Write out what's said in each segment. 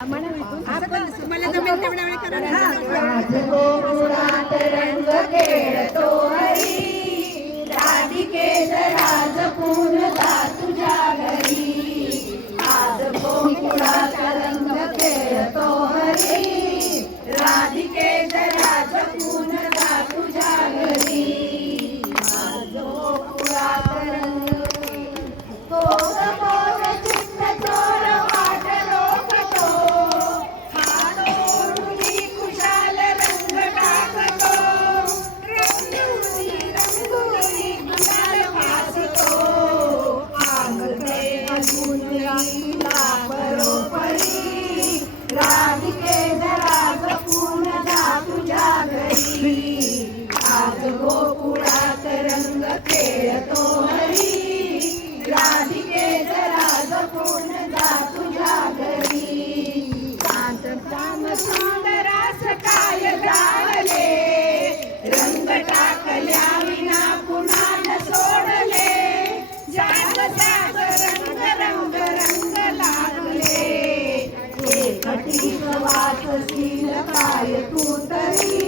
मला जमेल तेवढ्या वेळ करा. गोकुळात रंग खेळतो हरी, राधिकेत राज पूर्णता तुझ्या घरी. आज गोकुळात रंग खेळतो हरी, राधिकेत राज पूर्णता तुझ्या घरी. आज गोकुळात रंग कोग कोग चित्त चोर वाट रोखतो, हातोडूनी खुशाल रंग टाकतो. रंगुनी रंगुनी गुलाल फासतो, आंगणे गुंजला बरोबरी. राधिके जरा जपून जा तुझ्या घरी. आज गोकुळात रंग खेळतो हरी, राधिके जरा जपून जा तुझ्या घरी. शांत श्याम सुंदरास काय जाणले, रंग टाकल्या विना पुन्हा न सोडले. जाग जाग रंग रंग रंग लागले, एकटीच वाचशील काय तू तरी.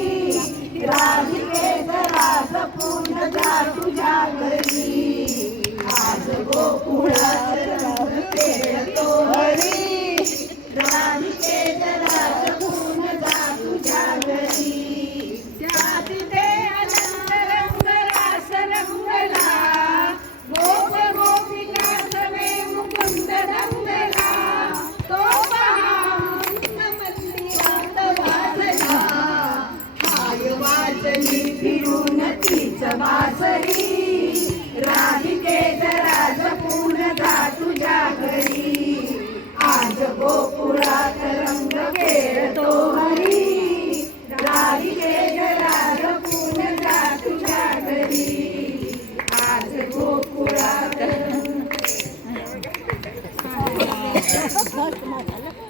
राधिके जरा जपून जा तुझ्या घरी. आज गोकुळात रंग खेळतो हरी,